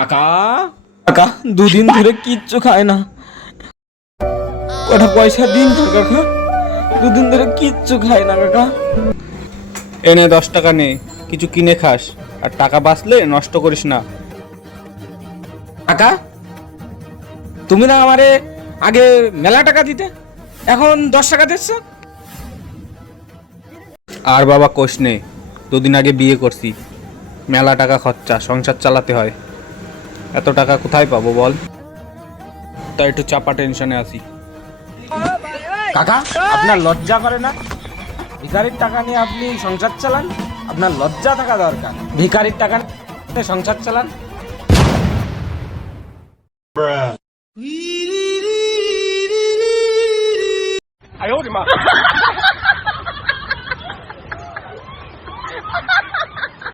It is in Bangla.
কাকা কাকা দুদিন ধরে কিচ্ছু খায় না, কটা পয়সা দিন না কাকা, দুদিন ধরে কিচ্ছু খায় না কাকা। এনে 10 টাকা নে, কিছু কিনে খাস, আর টাকা বাঁচলে নষ্ট করিস না। কাকা তুমি না আমারে আগে মেলা টাকা দিতে, এখন 10 টাকা দিচ্ছ? আর বাবা কোষ নে, দুদিন আগে বিয়ে করছি, মেলা টাকা খরচা, সংসার চালাতে হয়, এত টাকা কোথায় পাবো বল? তাই একটু চাপা টেনশনে আছি। কাকা আপনার লজ্জা করে না? ভিখারির টাকা নিয়ে আপনি সংসার চালান? আপনার লজ্জা থাকা দরকার। ভিখারির টাকা নিয়ে সংসার চালান।哎呦我的妈！